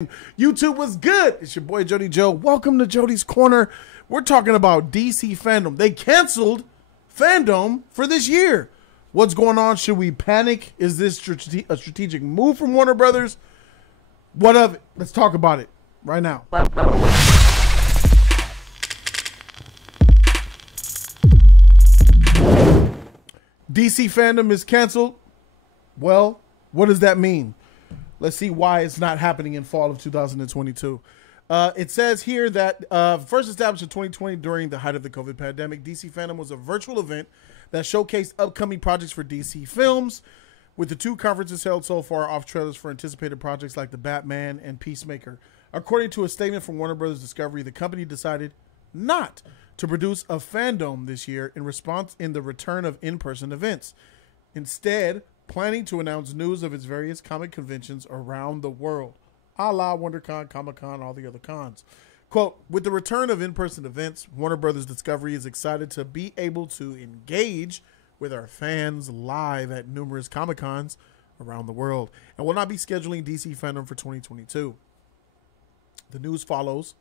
YouTube was good. It's your boy Jody Joe. Welcome to Jody's Corner. We're talking about DC Fandome. They canceled Fandome for this year. What's going on? Should we panic? Is this a strategic move from Warner Brothers? What of it? Let's talk about it right now. DC Fandome is canceled. Well, what does that mean? Let's see why it's not happening in fall of 2022. It says here that first established in 2020 during the height of the COVID pandemic, DC Fandome was a virtual event that showcased upcoming projects for DC films, with the two conferences held so far off trailers for anticipated projects like The Batman and Peacemaker. According to a statement from Warner Brothers Discovery, the company decided not to produce a Fandome this year in response in the return of in-person events. Instead, planning to announce news of its various comic conventions around the world, a la WonderCon, Comic-Con, all the other cons. Quote, with the return of in-person events, Warner Brothers Discovery is excited to be able to engage with our fans live at numerous Comic-Cons around the world and will not be scheduling DC Fandome for 2022. The news follows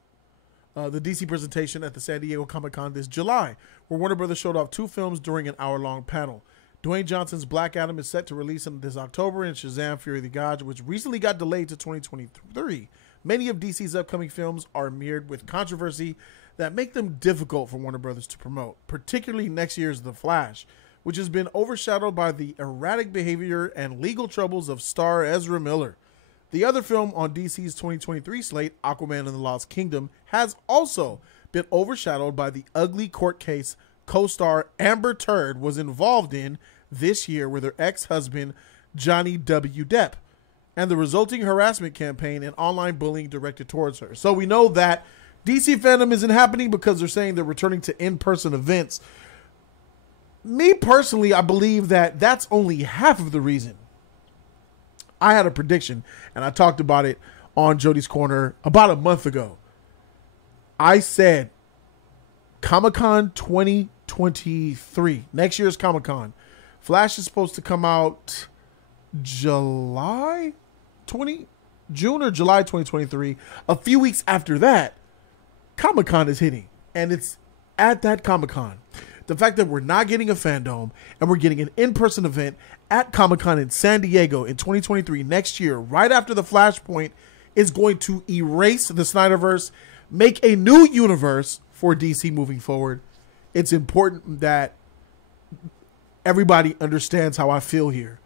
the DC presentation at the San Diego Comic-Con this July, where Warner Brothers showed off two films during an hour-long panel. Dwayne Johnson's Black Adam is set to release in this October, and Shazam! Fury of the Gods, which recently got delayed to 2023. Many of DC's upcoming films are mirrored with controversy that make them difficult for Warner Brothers to promote, particularly next year's The Flash, which has been overshadowed by the erratic behavior and legal troubles of star Ezra Miller. The other film on DC's 2023 slate, Aquaman and the Lost Kingdom, has also been overshadowed by the ugly court case co-star Amber Turd was involved in this year with her ex-husband Johnny W. Depp and the resulting harassment campaign and online bullying directed towards her. So we know that DC Fandome isn't happening because they're saying they're returning to in-person events. Me personally, I believe that that's only half of the reason. I had a prediction and I talked about it on Jody's Corner about a month ago. I said Comic-Con 2023, next year's Comic-Con. Flash is supposed to come out June or July 2023. A few weeks after that, Comic-Con is hitting, and it's at that Comic-Con. The fact that we're not getting a Fandome and we're getting an in-person event at Comic-Con in San Diego in 2023 next year, right after the Flashpoint, is going to erase the Snyderverse, make a new universe for DC moving forward. It's important that everybody understands how I feel here.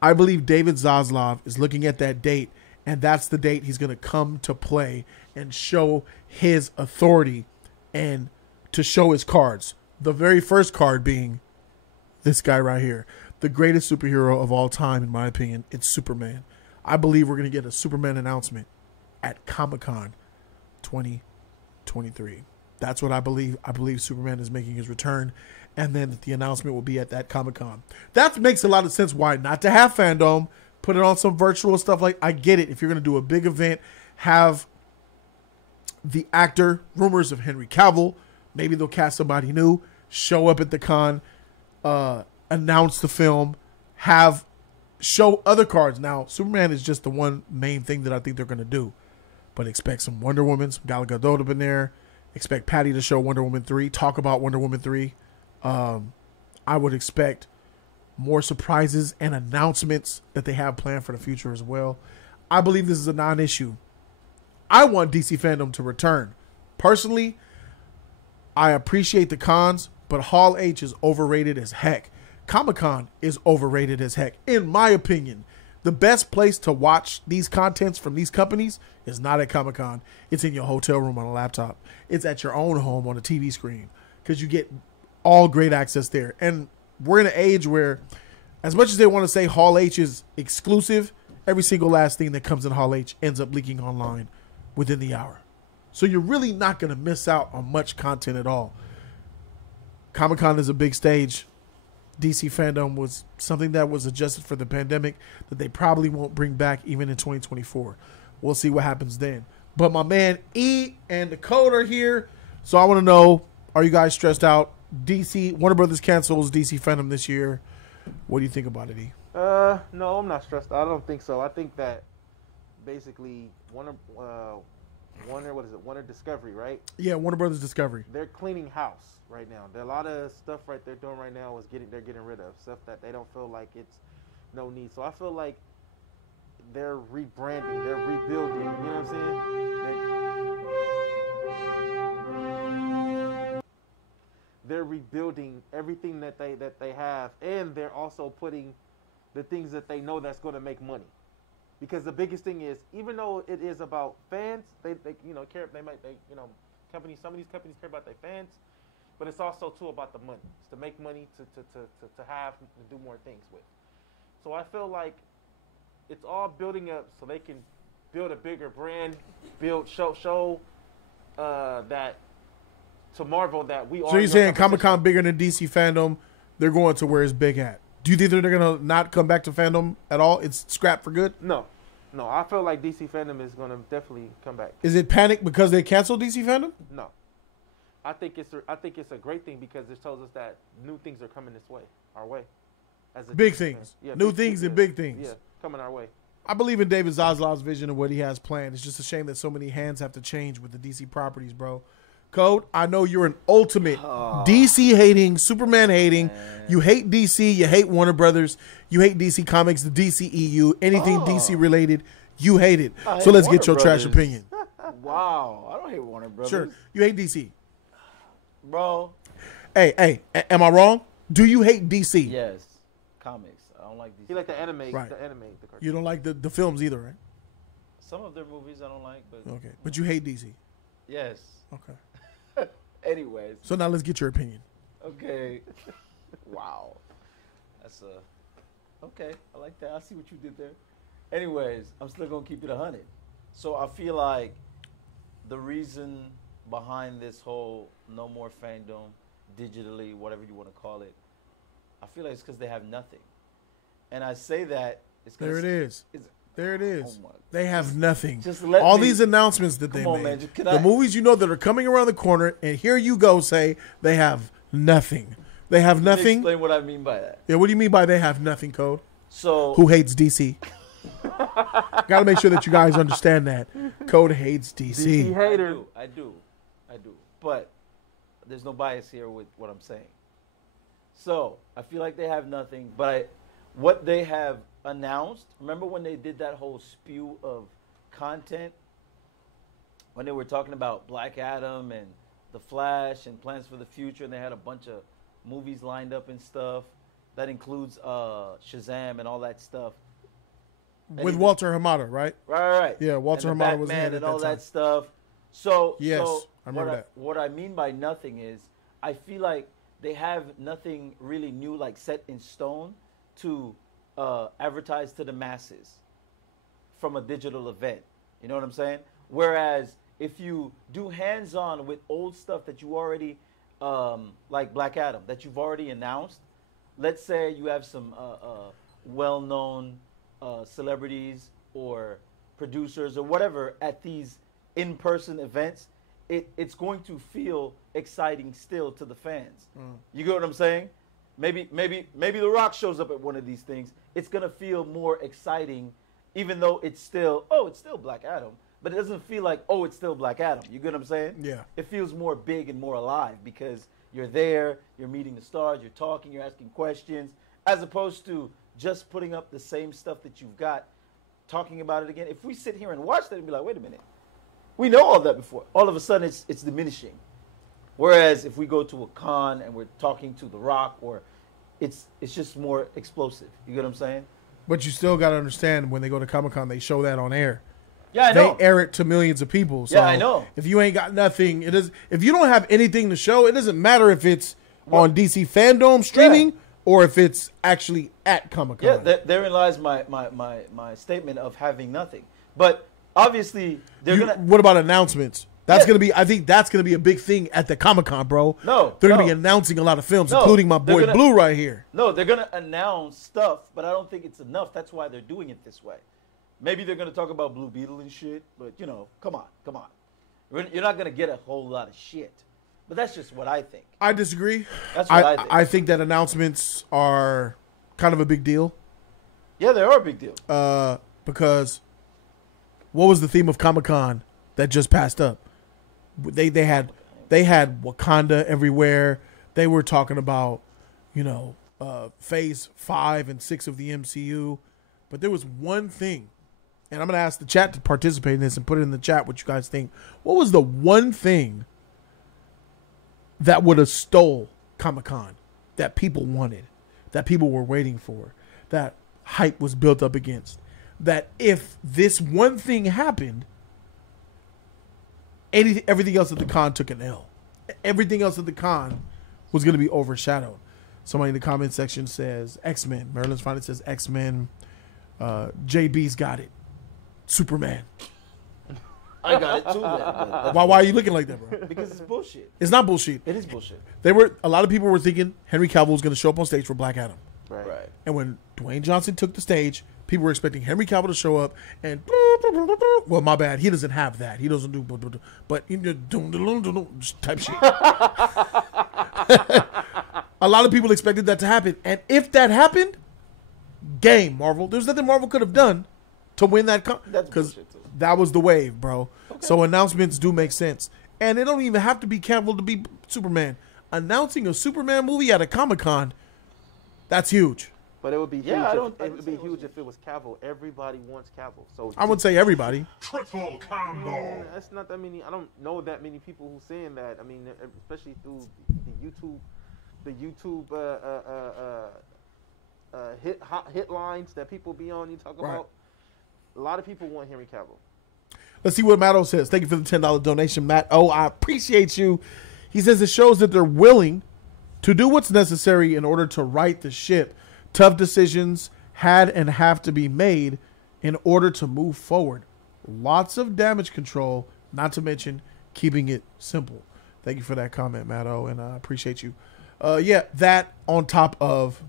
I believe David Zaslav is looking at that date, and that's the date he's going to come to play and show his authority and to show his cards. The very first card being this guy right here, the greatest superhero of all time, in my opinion. It's Superman. I believe we're going to get a Superman announcement at Comic-Con 2023. That's what I believe. I believe Superman is making his return, and then the announcement will be at that Comic-Con. That makes a lot of sense why not to have Fandome, put it on some virtual stuff. Like, I get it. If you're going to do a big event, have the actor, rumors of Henry Cavill, maybe they'll cast somebody new, show up at the con, announce the film, show other cards. Now, Superman is just the one main thing that I think they're going to do, but expect some Wonder Woman, some Gal Gadot up in there. Expect Patty to show Wonder Woman 3, talk about Wonder Woman 3. I would expect more surprises and announcements that they have planned for the future as well. I believe this is a non-issue. I want DC Fandome to return. Personally, I appreciate the cons, but Hall H is overrated as heck. Comic-Con is overrated as heck, in my opinion. The best place to watch these contents from these companies is not at Comic-Con. It's in your hotel room on a laptop. It's at your own home on a TV screen because you get all great access there. And we're in an age where, as much as they want to say Hall H is exclusive, every single last thing that comes in Hall H ends up leaking online within the hour. So you're really not going to miss out on much content at all. Comic-Con is a big stage. DC Fandome was something that was adjusted for the pandemic that they probably won't bring back even in 2024. We'll see what happens then. But my man E and the Code are here. So I want to know, are you guys stressed out? Warner Brothers cancels DC Fandome this year. What do you think about it, E? No, I'm not stressed out. I don't think so. I think that basically Warner, what is it? Warner Discovery, right? Yeah, Warner Brothers Discovery. They're cleaning house right now. There are a lot of stuff they're doing right now they're getting rid of stuff that they don't feel like it's no need. So I feel like they're rebranding, they're rebuilding. You know what I'm saying? They're rebuilding everything that they have, and they're also putting the things that they know that's going to make money. Because the biggest thing is, even though it is about fans, they care. Some of these companies care about their fans, but it's also too about the money. It's to make money to have to do more things with. So I feel like it's all building up so they can build a bigger brand, show that to Marvel that we are. So you're saying Comic-Con bigger than DC Fandome? They're going to where it's big at. Do you think that they're going to not come back to Fandom at all? It's scrapped for good? No. I feel like DC Fandom is going to definitely come back. Is it panic because they canceled DC Fandom? No. I think it's a great thing because it tells us that new things are coming this way, our way. As a big DC things. fan. Yeah, new things and big things. Yeah, coming our way. I believe in David Zaslav's vision of what he has planned. It's just a shame that so many hands have to change with the DC properties, bro. Code, I know you're an ultimate DC hating, Superman hating. You hate DC, you hate Warner Brothers, you hate DC Comics, the DCEU, anything DC related, you hate it. So let's get your trash opinion. Wow, I don't hate Warner Brothers. Sure, you hate DC. Bro. Hey, am I wrong? Do you hate DC? Yes, comics. I don't like DC. You like the anime, right. the cartoon. You don't like the films either, right? Some of their movies I don't like, but okay. But you hate DC. Yes. Okay. Anyways. So now let's get your opinion. Okay. Wow. That's okay. I like that. I see what you did there. Anyways, I'm still gonna keep it 100. So I feel like the reason behind this whole no more fandom, digitally, whatever you want to call it, I feel like it's because they have nothing. And I say that it's because there it is. There it is. Oh they have nothing. Just all these announcements that they made. Man, the movies you know that are coming around the corner, and here you go say they have nothing. They have nothing. Explain what I mean by that. Yeah, what do you mean by they have nothing, Code? So who hates DC? Got to make sure that you guys understand that. Code hates DC. DC hater. I do. But there's no bias here with what I'm saying. So I feel like they have nothing, but what they have announced, remember when they did that whole spew of content when they were talking about Black Adam and The Flash and plans for the future, and they had a bunch of movies lined up and stuff that includes Shazam and all that stuff with Walter Hamada, right? Right. Yeah, Walter Hamada was in and all that stuff. So yes, I remember that. What I mean by nothing is I feel like they have nothing really new, like set in stone, to advertise to the masses from a digital event. You know what I'm saying? Whereas if you do hands-on with old stuff that you already, like Black Adam, that you've already announced, let's say you have some well-known celebrities or producers or whatever at these in-person events, it's going to feel exciting still to the fans. You get what I'm saying? Maybe The Rock shows up at one of these things. It's gonna feel more exciting, even though it's still Black Adam, but it doesn't feel like it's still Black Adam. You get what I'm saying? Yeah. It feels more big and more alive because you're there, you're meeting the stars, you're talking, you're asking questions, as opposed to just putting up the same stuff that you've got, talking about it again. If we sit here and watch that and be like, wait a minute, we know all that before. All of a sudden, it's diminishing. Whereas if we go to a con and we're talking to The Rock, or it's just more explosive. You get what I'm saying? But you still got to understand, when they go to Comic-Con, they show that on air. Yeah, I know. They air it to millions of people. So yeah, I know. If you ain't got nothing, if you don't have anything to show, it doesn't matter if it's on DC Fandome streaming or if it's actually at Comic-Con. Yeah, therein lies my statement of having nothing. But obviously, what about announcements? That's gonna be. I think that's gonna be a big thing at the Comic-Con, bro. They're gonna be announcing a lot of films, including my boy Blue right here. No, they're gonna announce stuff, but I don't think it's enough. That's why they're doing it this way. Maybe they're gonna talk about Blue Beetle and shit, but come on. You're not gonna get a whole lot of shit. But that's just what I think. I disagree. That's what I think. I think that announcements are kind of a big deal. Yeah, they are a big deal. Because What was the theme of Comic-Con that just passed up? They had Wakanda everywhere. They were talking about, phase 5 and 6 of the MCU. But there was one thing, and I'm going to ask the chat to participate in this and put it in the chat what you guys think. What was the one thing that would have stole Comic-Con that people wanted, that people were waiting for, that hype was built up against? That if this one thing happened, everything else at the con took an L. Everything else at the con was going to be overshadowed. Somebody in the comment section says X-Men. Maryland's Finest says X-Men. JB's got it. Superman. I got it too. Man. Why are you looking like that, bro? Because it's bullshit. It's not bullshit. It is bullshit. A lot of people were thinking Henry Cavill was going to show up on stage for Black Adam. Right. And when Dwayne Johnson took the stage, people were expecting Henry Cavill to show up and, well, my bad, he doesn't have that. He doesn't do, but type shit. A lot of people expected that to happen. And if that happened, game, Marvel. There's nothing Marvel could have done to win that. Because that was the wave, bro. Okay. So announcements do make sense. And it don't even have to be Cavill to be Superman. Announcing a Superman movie at a Comic-Con, that's huge. But it would be huge. It would be huge if it was Cavill. Everybody wants Cavill. So I would say everybody. Triple combo. That's not that many. I don't know that many people who saying that. I mean, especially through the YouTube hit lines that people be on. You talk about. A lot of people want Henry Cavill. Let's see what Matt O says. Thank you for the $10 donation, Matt O. I appreciate you. He says it shows that they're willing to do what's necessary in order to right the ship. Tough decisions had and have to be made in order to move forward. Lots of damage control, not to mention keeping it simple. Thank you for that comment, Matt O, and I appreciate you. That on top of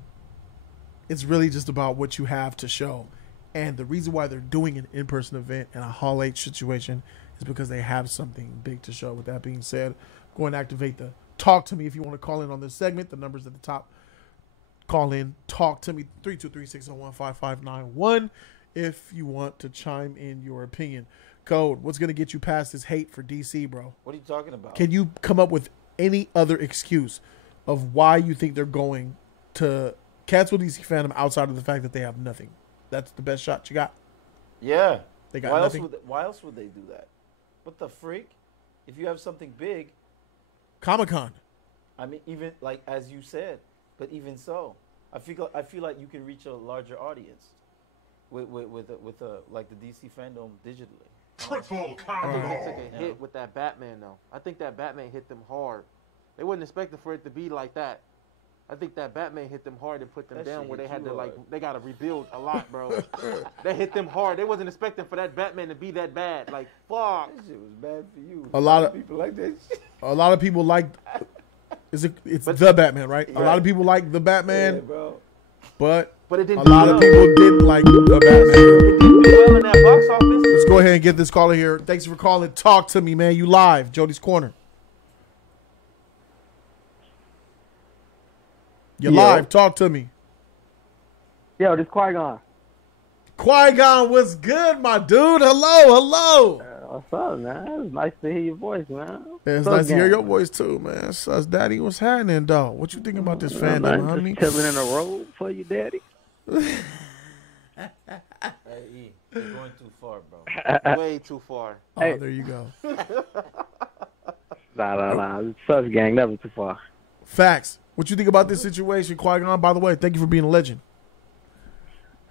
it's really just about what you have to show. And the reason why they're doing an in-person event in a Hall H situation is because they have something big to show. With that being said, go and activate the Talk to Me if you want to call in on this segment. The number's at the top. Call in, talk to me, 323-601-5591 if you want to chime in your opinion. Code, what's going to get you past this hate for DC, bro? What are you talking about? Can you come up with any other excuse of why you think they're going to cancel DC Fandome outside of the fact that they have nothing? That's the best shot you got? Yeah. They got why nothing? Why else would they do that? What the freak? If you have something big. Comic-Con. I mean, even like as you said, but even so, I feel like you can reach a larger audience with like the DC Fandome digitally. Triple I think combo. they took a hit with that Batman though. I think that Batman hit them hard. They wasn't expecting for it to be like that. I think that Batman hit them hard and put them down where they had to they got to rebuild a lot, bro. They hit them hard. They wasn't expecting for that Batman to be that bad. Like, fuck. That shit was bad for you. A lot of people like that shit. A lot of people like it's the Batman, right? A lot of people like the Batman, Yeah, bro. but it didn't a do lot well. of people didn't like the Batman. It didn't do well in that box office. Let's go ahead and get this caller here. Thanks for calling. Talk to me, man. You live. Jody's Corner. You're live. Talk to me. Yo, this Qui-Gon. Qui-Gon, what's good, my dude? Hello. What's up, man? It's nice to hear your voice, man. It's nice to hear your voice, too, man. Sus, Daddy, what's happening, dog? What you thinking about this fandom, honey? Just chilling in a robe for you, Daddy. Hey, E, you're going too far, bro. Way too far. Oh, Hey. there you go. Nah. Sus gang, never too far. Facts. What you think about this situation, Qui-Gon? By the way, thank you for being a legend.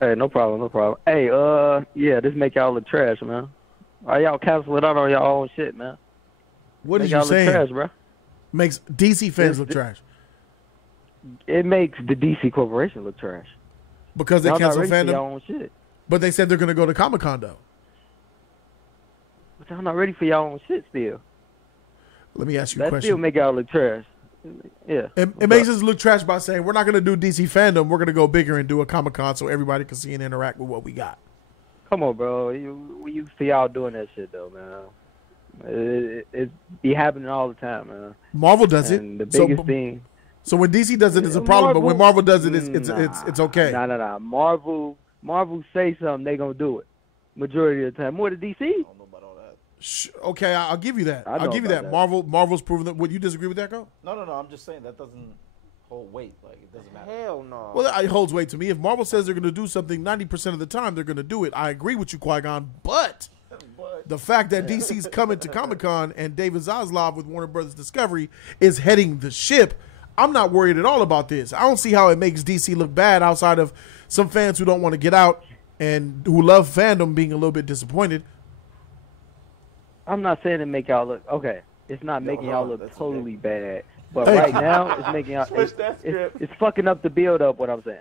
Hey, no problem. Hey, this make y'all look trash, man. Why y'all cancel it out on y'all own shit, man? What is Make y'all you look saying? trash, bro. Makes DC fans look trash It makes the DC Corporation look trash. because they Y'all not cancel ready for fandom. y'all own shit. But they said they're going to go to Comic-Con, though. But y'all not ready for y'all own shit still. Let me ask you a That question. still make y'all look trash. Yeah. It makes us look trash by saying we're not going to do DC Fandom. We're going to go bigger and do a Comic-Con so everybody can see and interact with what we got. Come on, bro. We used to y'all doing that shit, though, man. It be happening all the time, man. Marvel does And it. the biggest thing. So when DC does it, it's a problem. But when Marvel does it, it's okay. Nah. Marvel say something, they gonna do it. majority of the time. More than DC. I don't know about all that. Okay, I'll give you that. I know I'll give you about that. that. Marvel's proven that. Would you disagree with that, Go? No. I'm just saying that doesn't hold weight. Like it doesn't matter. Hell no. Well, it holds weight to me. If Marvel says they're going to do something 90% of the time, they're going to do it. I agree with you, Qui-Gon, but the fact that DC's coming to Comic-Con and David Zaslav with Warner Brothers Discovery is heading the ship, I'm not worried at all about this. I don't see how it makes DC look bad outside of some fans who don't want to get out and who love fandom being a little bit disappointed. I'm not saying to make y'all look okay. It's not making y'all look totally bad, but Hey. right now it's making y'all. It's fucking up the build up. What I'm saying.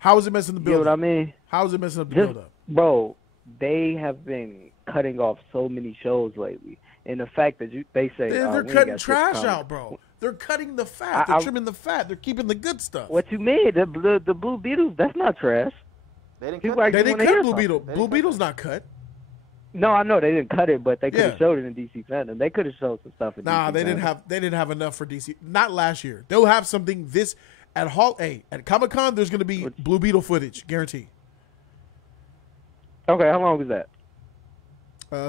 How is it messing the You build know up? what I mean? How is it messing up the Just, build up? bro, they have been cutting off so many shows lately, and the fact that they say They're we ain't cutting got trash this out, bro. They're cutting the fat. They're trimming the fat. They're keeping the good stuff. What you mean? The Blue Beetles? That's not trash. They didn't People cut like- They didn't wanna cut hear Blue something. Beetle. Blue Beetle's not cut. No, I know they didn't cut it, but they could have Yeah. showed it in DC Fandom. They could have showed some stuff in Nah, DC they didn't Fandom. have. They didn't have enough for DC. Not last year. They'll have something this at at Comic Con. There's going to be Blue Beetle footage, guarantee. Okay, how long was that?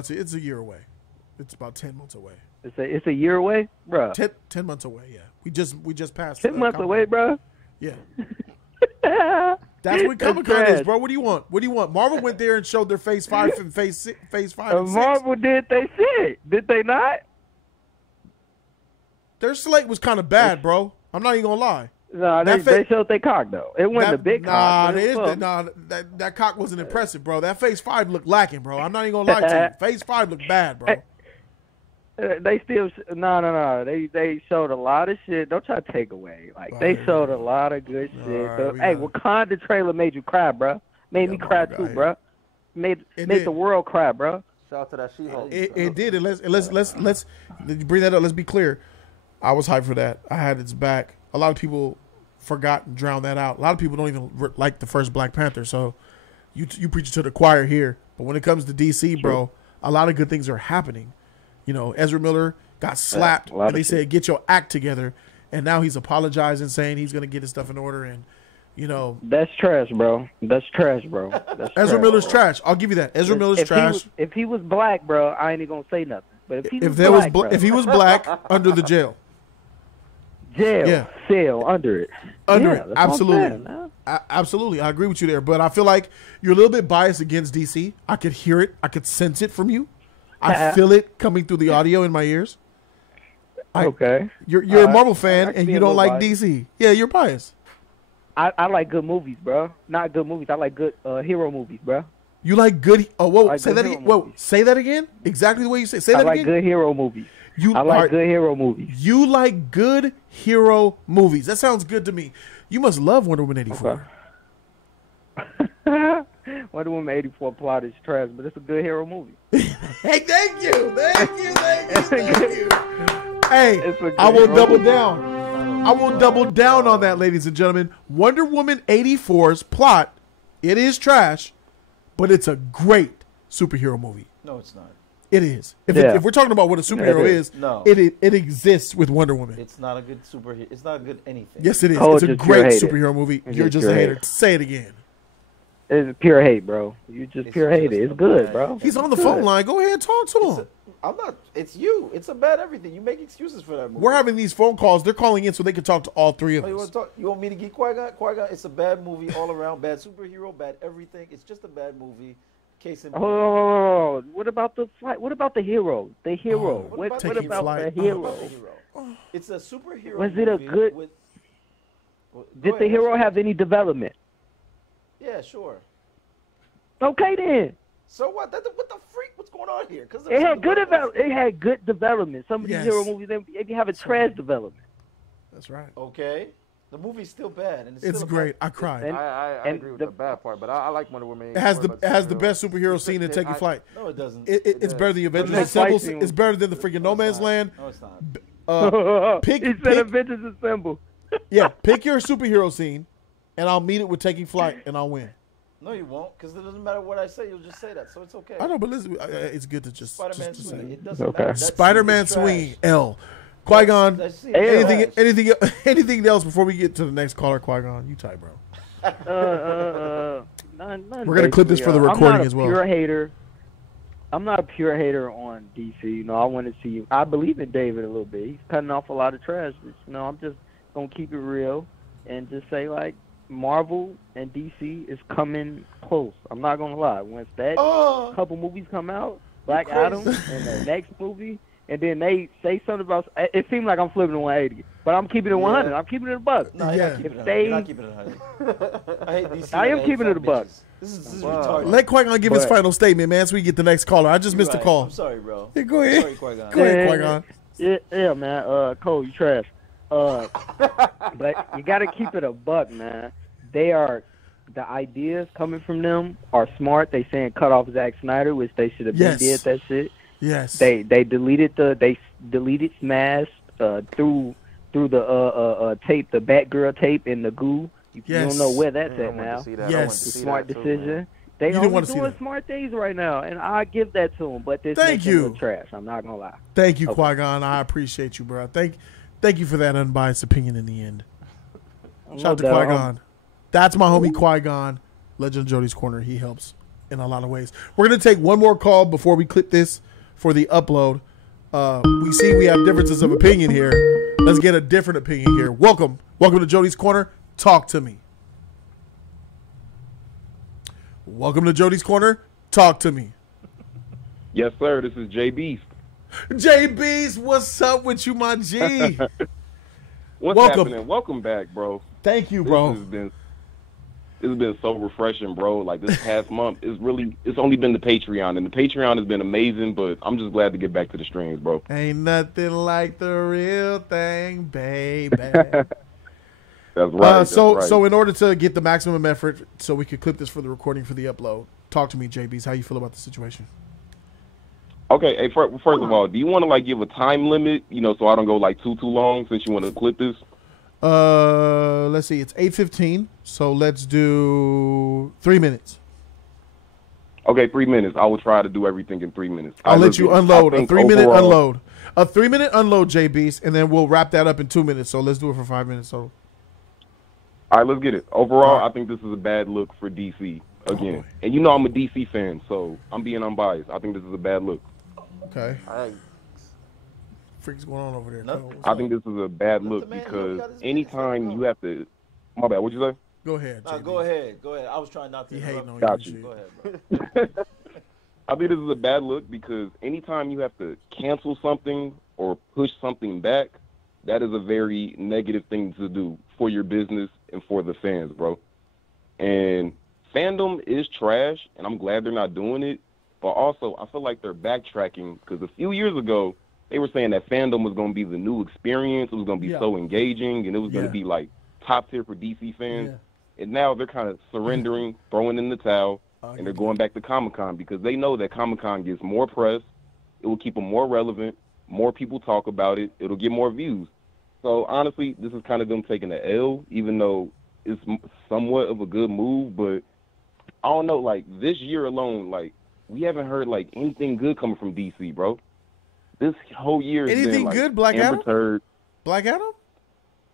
It's a year away. It's about 10 months away. It's a year away, bro. 10 months away. Yeah, we just passed. 10 months Comic-Con. away, bro. Yeah, that's what Comic Con is, trash. bro. What do you want? What do you want? Marvel went there and showed their Phase 5 and Phase 5 and 6. Marvel did they shit, did they not? Their slate was kind of bad, bro. I'm not even gonna lie. No, they showed their cock though. It wasn't a big cock. but it was fun. That cock wasn't impressive, bro. That Phase 5 looked lacking, bro. I'm not even gonna lie to you. Phase 5 looked bad, bro. They still no. They showed a lot of shit. Don't try to take away. Like they showed a lot of good shit. right, So, we hey, got- Wakanda trailer made you cry, bro. Made me cry my too, guy. bro. Made did. the world cry, bro. Shout out to that She-Hulk. It did. And let's bring that up. Let's be clear. I was hyped for that. I had its back. A lot of people forgot and drowned that out. A lot of people don't even like the first Black Panther. So you preach to the choir here. But when it comes to DC, bro, a lot of good things are happening. You know, Ezra Miller got slapped, and they said, "Get your act together." And now he's apologizing, saying he's going to get his stuff in order. And you know, That's trash, bro. That's trash, bro. That's Ezra trash, Miller's bro. trash. I'll give you that. Ezra Miller's trash. If he was black, bro, I ain't even gonna say nothing. But if he was There was black, bro, if he was black, under the jail. jail, Yeah. cell, under it. Under Yeah, it, that's what I'm absolutely. saying, man. Absolutely, I agree with you there. But I feel like you're a little bit biased against DC. I could hear it. I could sense it from you. I feel it coming through the audio in my ears. Okay. You're a Marvel I fan can and be you a don't little like biased. DC. Yeah, you're biased. I like good movies, bro. Not good movies. I like good hero movies, bro. You like good. Oh, whoa! like Say good that hero again. Whoa! movies. Say that again. Exactly the way you say. Say I that like again. good hero movies. You I like are- good hero movies. You like good hero movies. That sounds good to me. You must love Wonder Woman 84. Wonder Woman 84 plot is trash, but it's a good hero movie. Hey, thank you. Thank you. Hey, It's a good I will hero double movie. down. I will double down on that, ladies and gentlemen. Wonder Woman 84's plot, it is trash, but it's a great superhero movie. No, it's not. It is. Yeah. If we're talking about what a superhero it is, is. No. it exists with Wonder Woman. It's not a good superhero. It's not a good anything. Yes, it is. Oh, It's a just great pure hate it. superhero movie. It's You're just just a pure hater. hate. Say it again. It's pure hate, bro. You just It's pure hate just it. It's a good, bad- bro. He's on the It's phone good. line. Go ahead and talk to him. I'm not. It's you. It's a bad everything. You make excuses for that movie. We're having these phone calls. They're calling in so they can talk to all three of Oh, you us. want to talk? You want me to get Qui-Gon? Qui-Gon. It's a bad movie all around. Bad superhero. Bad everything. It's just a bad movie. Case in point. Oh, what about the fight? What about the hero? The hero. Oh, what Taking about Flight. the What hero? about the hero? It's a superhero. Was it a movie good- With, Well, go Did the ahead, hero that's- have any development? Yeah, sure. Okay, then. So what? What the freak? What's going on here? Because It had good It had good development. Some of Yes. these hero movies, they have a trash development. That's right. Okay. The movie's still bad, and It's still a great. bad- I cried. And- I and agree with the- the bad part, but I like Wonder Woman. It has 84, the but best superhero scene in Taking Flight. No, it doesn't. It's better than the Avengers next fight Assemble. scene It's better than the freaking No Man's Land. No, it's not. Pick he said Avengers Assemble. yeah, pick your superhero scene, and I'll meet it with Taking Flight, and I'll win. No, you won't, because it doesn't matter what I say. You'll just say that, so it's okay. I know, but listen, it's good to just Spider-Man to swing. say. It doesn't Okay. matter. That scene Spider-Man is swing. trash. L. Qui-Gon. That scene is Anything, trash. anything else before we get to the next caller? Qui-Gon, you tight, bro. We're gonna clip this for the recording as well. I'm not a pure hater on DC. You know, I want to see. I believe in David a little bit. He's cutting off a lot of trash. But, you know, I'm just gonna keep it real and just say like Marvel and DC is coming close. I'm not gonna lie. Once that couple movies come out, Black Adam and the next movie, and then they say something about. It seems like I'm flipping to 180, but I'm keeping it 100. I'm keeping it a buck. No, you're not keeping it 100. You're not keeping it 100. I hate DC. I am keeping it a buck. This is retarded. Let Qui-Gon give his final statement, man, so we get the next caller. I just missed the call. I'm sorry, bro. Yeah, go ahead. Sorry, Qui-Gon. Go ahead, Qui-Gon. Yeah, man. Cole, you trash. But you got to keep it a buck, man. The ideas coming from them are smart. They saying cut off Zack Snyder, which they should have been did that shit. Yes. They deleted Smash through the tape, the Batgirl tape in the goo. You don't know where that's at now. Yes. Smart decision. They only doing smart things right now, and I give that to them. But this makes them trash. I'm not gonna lie. Thank you, Qui-Gon. I appreciate you, bro. Thank you for that unbiased opinion in the end. Shout out to Qui-Gon. That's my homie Qui-Gon, Legend of Jody's Corner. He helps in a lot of ways. We're gonna take one more call before we clip this for the upload. We see we have differences of opinion here. Let's get a different opinion here. Welcome to Jody's Corner. Talk to me. Welcome to Jody's Corner. Talk to me. Yes, sir. This is J Beast. J Beast, what's up with you, my G? What's happening? Welcome back, bro. Thank you, bro. It's been so refreshing, bro. Like this past month, it's only been the Patreon, and the Patreon has been amazing. But I'm just glad to get back to the streams, bro. Ain't nothing like the real thing, baby. That's right. So in order to get the maximum effort, so we could clip this for the recording for the upload, talk to me, JBs. How you feel about the situation? Okay. Hey, first of all, do you want to like give a time limit? You know, so I don't go like too long since you want to clip this. Let's see. It's 8:15, so let's do 3 minutes. Okay, 3 minutes. I will try to do everything in 3 minutes. I'll let you unload a 3-minute unload. A 3-minute unload, JBs, and then we'll wrap that up in 2 minutes. So let's do it for 5 minutes. So. All right, let's get it. Overall, I think this is a bad look for DC again. And you know I'm a DC fan, so I'm being unbiased. I think this is a bad look. Okay. Freak's going on over there. I think this is a bad look because anytime you have to... My bad, what'd you say? Go ahead. Go ahead. I was trying not to. He hating on Got you. Go ahead, bro. I think this is a bad look because anytime you have to cancel something or push something back, that is a very negative thing to do for your business and for the fans, bro. And fandom is trash, and I'm glad they're not doing it. But also, I feel like they're backtracking because a few years ago, they were saying that fandom was going to be the new experience. It was going to be so engaging, and it was going to be like top tier for DC fans. Yeah. And now they're kind of surrendering, throwing in the towel, and they're going back to Comic-Con because they know that Comic-Con gets more press. It will keep them more relevant. More people talk about it. It'll get more views. So, honestly, this is kind of them taking the L, even though it's somewhat of a good move. But I don't know, like, this year alone, like, we haven't heard, like, anything good coming from DC, bro. This whole year has anything been, like, good? Black Adam? Turd. Black Adam?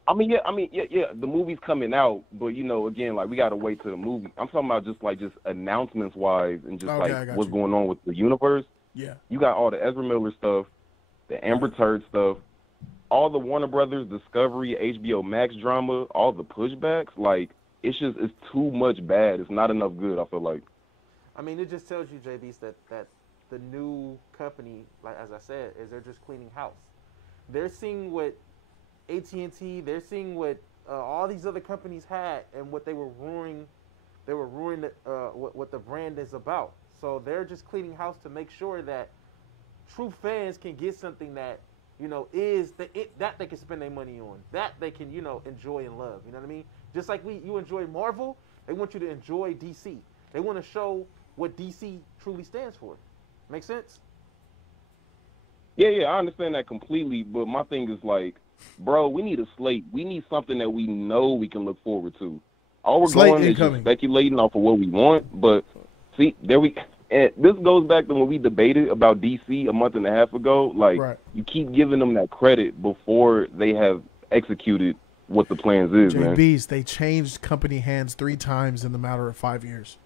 I mean, yeah. The movie's coming out, but, you know, again, like, we got to wait till the movie. I'm talking about just announcements-wise and just, what's going on with the universe. Yeah. You got all the Ezra Miller stuff, the Amber Turd stuff, all the Warner Brothers, Discovery, HBO Max drama, all the pushbacks. Like, it's too much bad. It's not enough good, I feel like. I mean, it just tells you, JBs, that the new company, like as I said, is they're just cleaning house. They're seeing what AT&T, they're seeing what all these other companies had and what they were ruining. They were ruining what the brand is about. So they're just cleaning house to make sure that true fans can get something that, you know, that they can spend their money on, that they can, you know, enjoy and love. You know what I mean? Just like you enjoy Marvel, they want you to enjoy DC. They want to show what DC truly stands for. Make sense? Yeah, I understand that completely. But my thing is like, bro, we need a slate. We need something that we know we can look forward to. All we're Slate going is just speculating off of what we want. But see, and this goes back to when we debated about DC a month and a half ago. Like, you keep giving them that credit before they have executed what the plans is, man. JBs, they changed company hands 3 times in the matter of 5 years.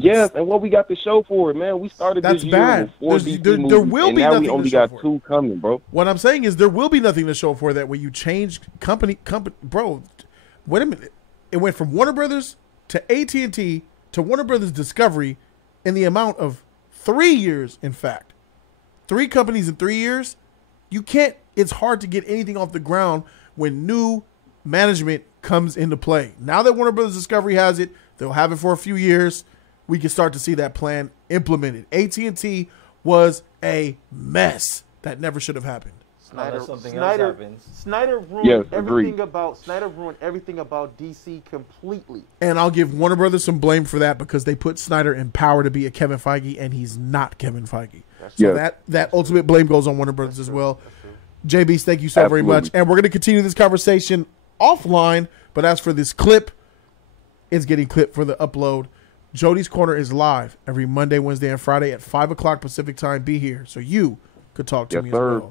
Yes, and what we got to show for it, man. We started That's this year bad. with 4 There's- DC there movies, will and be now nothing we to only show got for it. 2 coming, bro. What I'm saying is there will be nothing to show for that when you change company, bro. Wait a minute. It went from Warner Brothers to AT&T to Warner Brothers Discovery in the amount of 3 years, in fact. 3 companies in 3 years. You can't, it's hard to get anything off the ground when new management comes into play. Now that Warner Brothers Discovery has it, they'll have it for a few years. We can start to see that plan implemented. AT&T was a mess that never should have happened. Snyder, something else happens. Snyder ruined Yes, everything agreed. about DC completely. And I'll give Warner Brothers some blame for that because they put Snyder in power to be a Kevin Feige, and he's not Kevin Feige. So Yes. that ultimate blame goes on Warner Brothers as well. JBs, thank you so very Absolutely. much. And we're going to continue this conversation offline. But as for this clip, it's getting clipped for the upload. Jody's Corner is live every Monday, Wednesday, and Friday at 5 o'clock Pacific time. Be here so you could talk to Yes, me sir. as well.